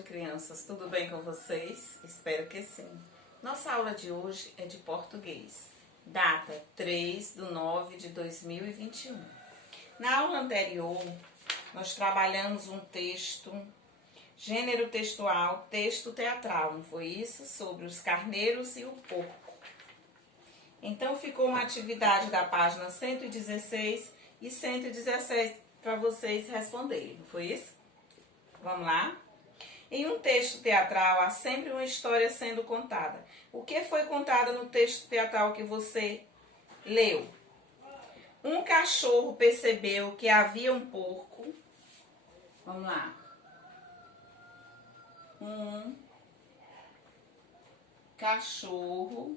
tarde, crianças. Tudo bem com vocês? Espero que sim. Nossa aula de hoje é de português. Data 3/9/2021. Na aula anterior, nós trabalhamos um texto, gênero textual, texto teatral, não foi isso? Sobre os carneiros e o porco. Então, ficou uma atividade da página 116 e 117 para vocês responderem, não foi isso? Vamos lá? Em um texto teatral, há sempre uma história sendo contada. O que foi contado no texto teatral que você leu? Um cachorro percebeu que havia um porco. Vamos lá. Um cachorro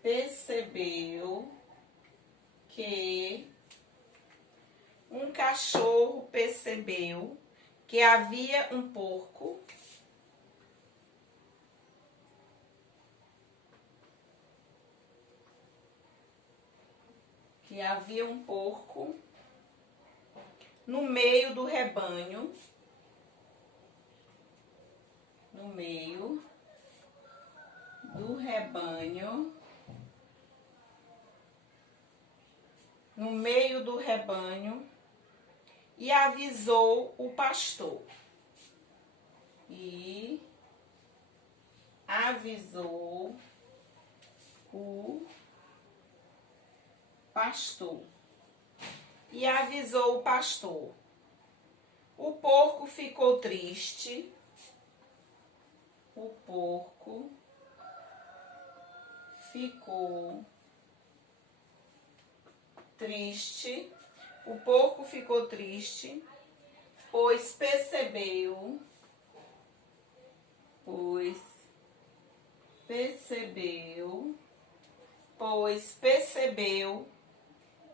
percebeu que havia um porco no meio do rebanho, e avisou o pastor. E avisou o pastor. O porco ficou triste. O porco ficou triste, pois percebeu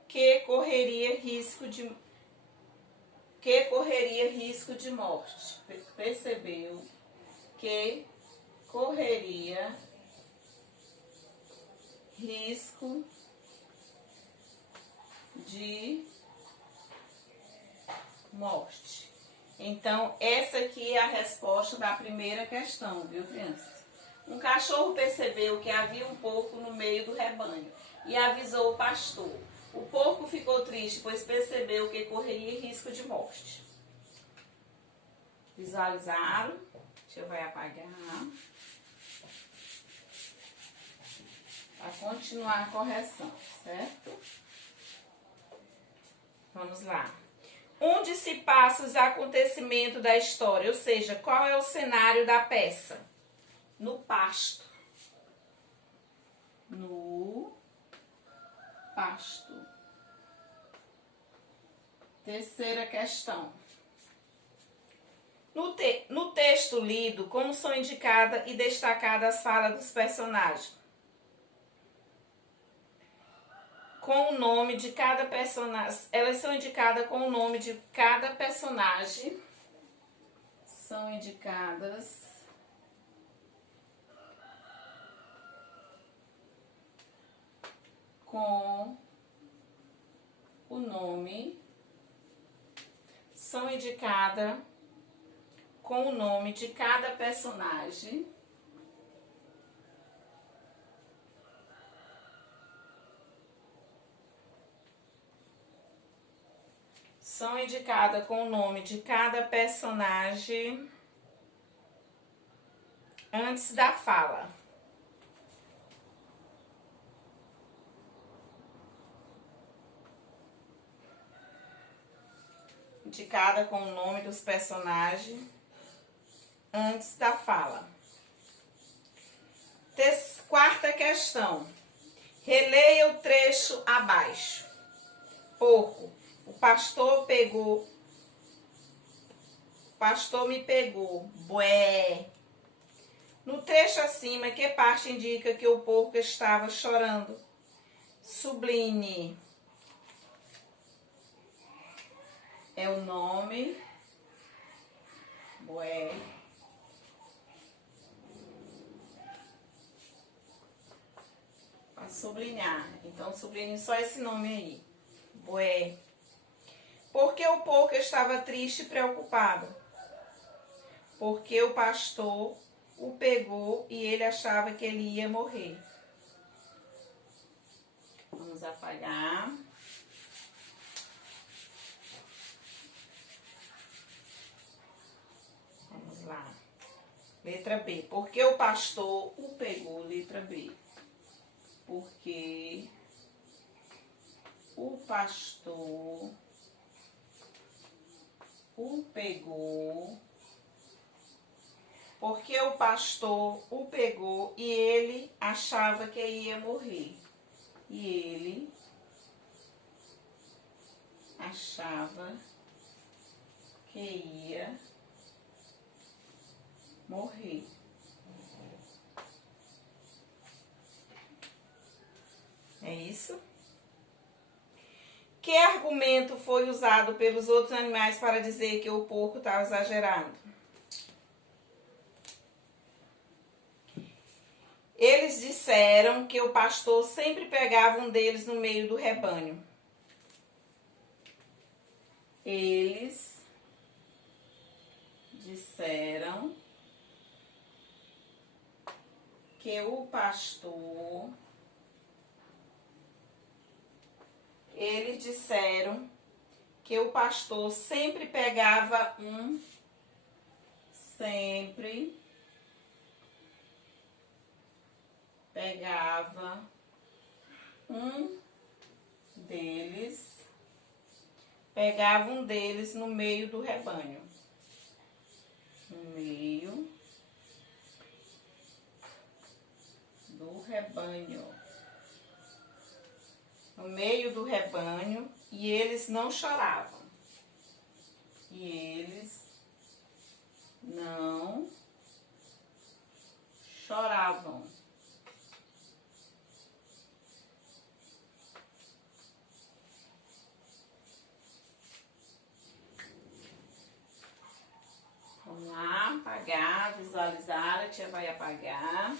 que correria risco de morte. Percebeu que correria risco de morte. Então, essa aqui é a resposta da primeira questão, viu, crianças? Um cachorro percebeu que havia um porco no meio do rebanho e avisou o pastor. O porco ficou triste, pois percebeu que correria risco de morte. Visualizaram? Deixa eu apagar. Para continuar a correção, certo? Vamos lá. Onde se passa os acontecimentos da história? Ou seja, qual é o cenário da peça? No pasto. No pasto. Terceira questão. No texto lido, como são indicadas e destacadas as falas dos personagens? Com o nome de cada personagem. Elas são indicadas com o nome de cada personagem. São indicadas com o nome. São indicadas com o nome de cada personagem. São indicadas com o nome de cada personagem antes da fala. Indicada com o nome dos personagens antes da fala. Quarta questão. Releia o trecho abaixo. Porco. O pastor me pegou. Bué. No trecho acima, que parte indica que o porco estava chorando? Subline. É o nome. Bué. Para sublinhar. Então, subline só esse nome aí. Bué. Porque o porco estava triste e preocupado? porque o pastor o pegou e ele achava que ele ia morrer. Vamos apagar. Vamos lá. Letra B. Porque o pastor o pegou. Letra B. Porque o pastor o pegou. Porque o pastor o pegou e ele achava que ia morrer. E ele achava que ia morrer. É isso? Que argumento foi usado pelos outros animais para dizer que o porco estava exagerando? Eles disseram que o pastor sempre pegava um deles no meio do rebanho. Eles disseram que o pastor... Eles disseram que o pastor sempre pegava um... Sempre... pegava um deles no meio do rebanho. No meio do rebanho. No meio do rebanho, e eles não choravam. E eles não choravam. Vamos lá, apagar, visualizar, a tia vai apagar.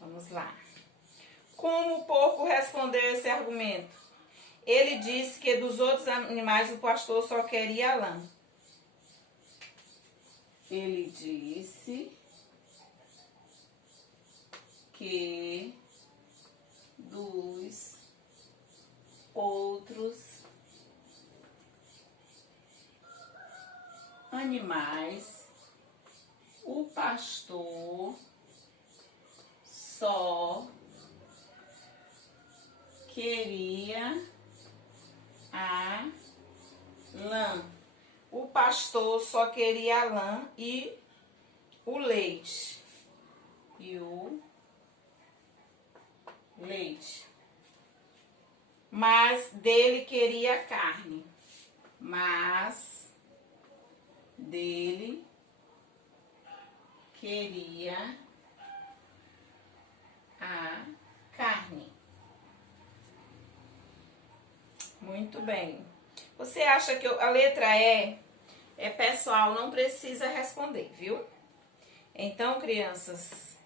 Vamos lá. Como o porco respondeu esse argumento? Ele disse que dos outros animais o pastor só queria lã. Ele disse que dos outros animais o pastor só queria a lã. O pastor só queria a lã e o leite. E o leite. Mas dele queria a carne. Mas dele queria a carne. Muito bem. Você acha que a letra E é pessoal, não precisa responder, viu? Então, crianças,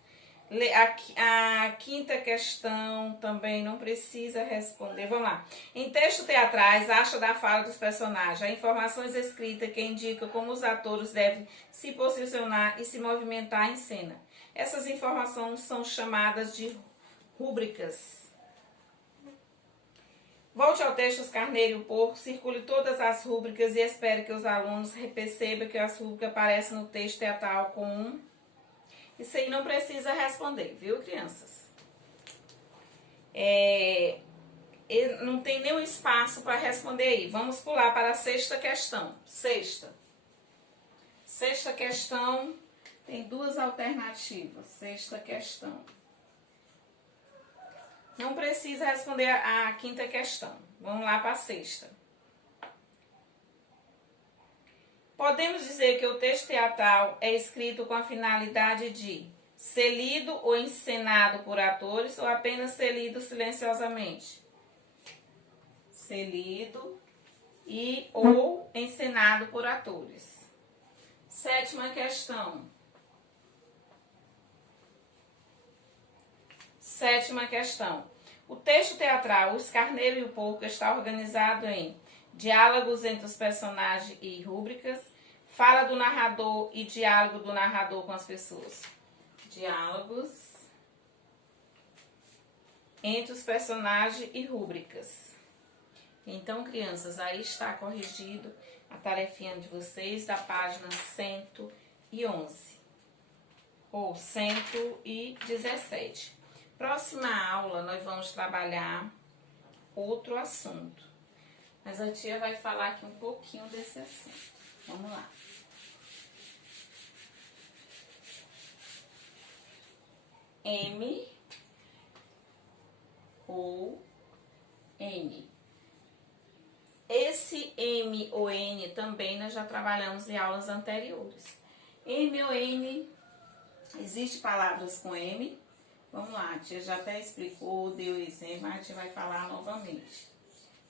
a quinta questão também não precisa responder. Vamos lá. Em textos teatrais, acha da fala dos personagens há informações escritas que indicam como os atores devem se posicionar e se movimentar em cena. Essas informações são chamadas de rúbricas. Volte ao texto Os Carneiros e o Porco, circule todas as rúbricas e espere que os alunos percebam que as rúbricas aparecem no texto teatral com um. Isso aí não precisa responder, viu, crianças? Não tem nenhum espaço para responder aí. Vamos pular para a sexta questão. Sexta questão tem duas alternativas. Sexta questão. Não precisa responder a quinta questão. Vamos lá para a sexta. Podemos dizer que o texto teatral é escrito com a finalidade de ser lido ou encenado por atores ou apenas ser lido silenciosamente? Ser lido e ou encenado por atores. Sétima questão. O texto teatral Os Carneiros e o Porco está organizado em diálogos entre os personagens e rúbricas, fala do narrador e diálogo do narrador com as pessoas. Diálogos entre os personagens e rúbricas. Então, crianças, aí está corrigido a tarefinha de vocês da página 111 ou 117. Próxima aula nós vamos trabalhar outro assunto, mas a tia vai falar aqui um pouquinho desse assunto. Vamos lá. M ou N. Esse M ou N também nós já trabalhamos em aulas anteriores. M ou N, existe palavras com M? Vamos lá, a tia já até explicou, deu exemplo, mas a tia vai falar novamente.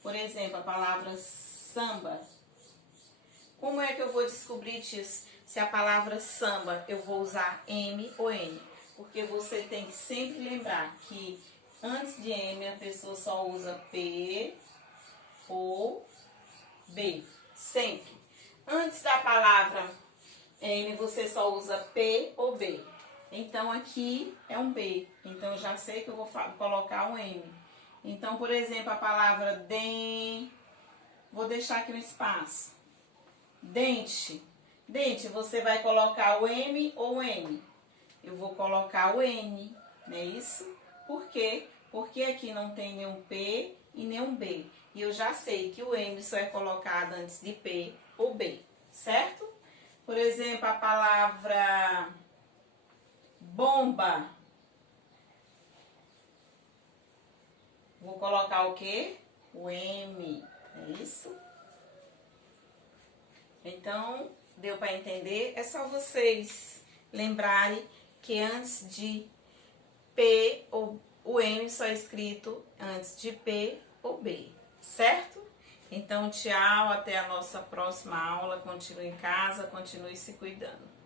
Por exemplo, a palavra samba. Como é que eu vou descobrir, tia, se a palavra samba eu vou usar M ou N? Porque você tem que sempre lembrar que antes de M a pessoa só usa P ou B. Sempre. Antes da palavra M você só usa P ou B. Então, aqui é um B. Então, eu já sei que eu vou colocar um M. Então, por exemplo, a palavra vou deixar aqui um espaço. Dente. Dente, você vai colocar o M ou o N? Eu vou colocar o N, não é isso? Por quê? Porque aqui não tem nenhum P e nenhum B. E eu já sei que o M só é colocado antes de P ou B, certo? Por exemplo, a palavra bomba. Vou colocar o quê? O M, é isso? Então, deu para entender? É só vocês lembrarem que antes de P, ou o M só é escrito antes de P ou B, certo? Então, tchau, até a nossa próxima aula. Continue em casa, continue se cuidando.